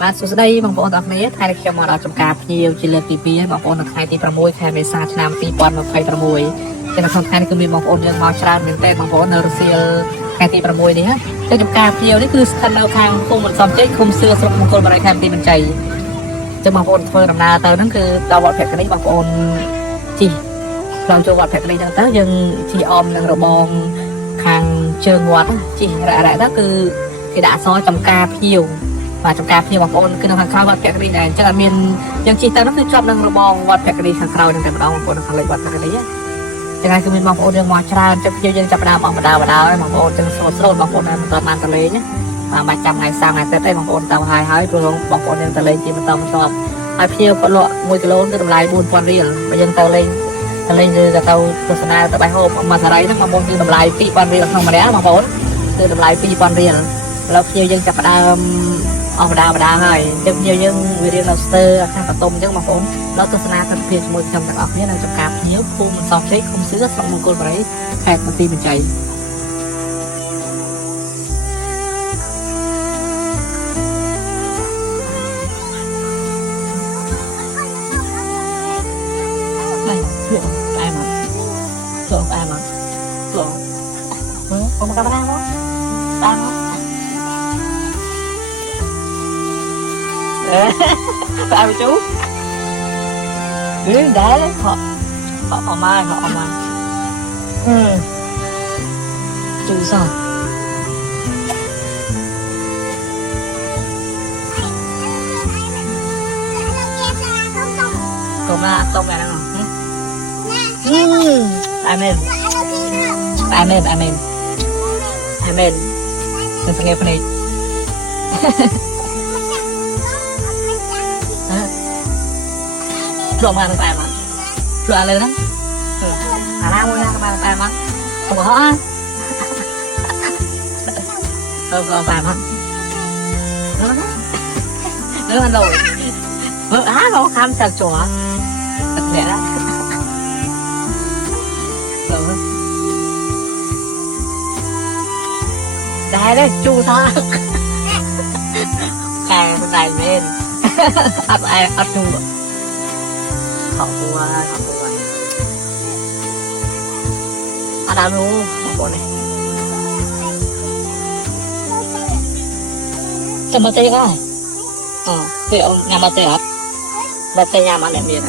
បាទសួស្តីបងប្អូនទាំងគ្នាថ្ងៃនេះខ្ញុំមកដល់ចំការភ្ញៀវជាលើកទី2បងប្អូននៅថ្ងៃទី6ខែមេសាឆ្នាំ2026ជានៅក្នុងថ្ងៃនេះគឺមានបងប្អូនយើងមកច្រើនមែនទែនបងប្អូននៅរសៀលថ្ងៃទី6នេះហើយចំការភ្ញៀវនេះគឺស្ថិតនៅខាងភូមិបន្សំជ័យឃុំសឿស្រុកមង្គលបរិយខេមរៈបន្ទាយចឹងបងប្អូនធ្វើដំណើរទៅហ្នឹងគឺដល់វត្តភក្តីបងប្អូនជិះផ្លូវចូលវត្តភក្តីហ្នឹងទៅយើងជិះអមនឹងរបងខាងជើងវត្តជិះរ៉ាក់ទៅគឺគេដាក់អក្សរចំការភ្ញៀវបាទចំការភ្ញៀវបងប្អូនគឺនៅខាងក្រៅវត្តភក្តីដែរអញ្ចឹងអត់មានយើងជិះទៅនោះគឺជាប់នឹងរបងវត្តភក្តីខាងក្រៅហ្នឹងតែម្ដងបងប្អូននៅខាងលិចវត្តភក្តីចឹងហើយគឺមានបងប្អូនយើងមកច្រើនចឹងយើងចាប់ដើមអស់បដាហើយបងប្អូនចឹងស្រូតបងប្អូននៅមិនទាន់បានទៅលេងណាបាទចាំថ្ងៃសាំងថ្ងៃទឹកទេបងប្អូនទៅហើយព្រោះបងប្អូនយើងទៅលេងជាបន្តបន្ទាប់ហើយភ្ញៀវគាត់លក់1គីឡូគឺតម្លៃ 4000 រៀលបើយើងទៅលេងឬទៅទស្សនាទៅបៃហូបមួយសារីហ្នឹងបងប្អូនគឺតម្លៃ 2000 រៀលក្នុងម្នាក់បងប្អូនគឺតម្លៃ 2000 រៀលឥឡូវភ្ញៀវយើងចាប់ដើមអស់បដាហើយចឹងភ្ញៀវយើងវារៀននៅស្ទើអាខាងបតុមចឹងបងប្អូនដល់ទស្សនាទិដ្ឋភាពជាមួយខ្ញុំទាំងអស់គ្នានៅចំការភ្ញៀវភូមិបន្សំជ័យឃុំសឿស្រុកមង្គលបរិយខេត្តបន្ទាយមានជ័យLook, I'm on. Look, I'm on. Look. Không có camera không? Đang không? Tại mà chú? Đứng đá đấy, họ mai. Chú sao? Còn là tông này đang không? Amen. Đừng nghe phần này. Đồ mà được mà. Đồ lên đó. Ra mua ra các bạn. Không có hả? Không có bạn hả? Nữa ăn rồi. Không khám sạc chùa. Thật lẽ đó. Đây đấy, chu thôi. Càng bên này lên. Ấp chu. Họ phù. Đâu luôn, bộ này. Chầm bà tê coi. Thì ông nhà bà tê hả? Bà tê nhà mà đẹp gì nè.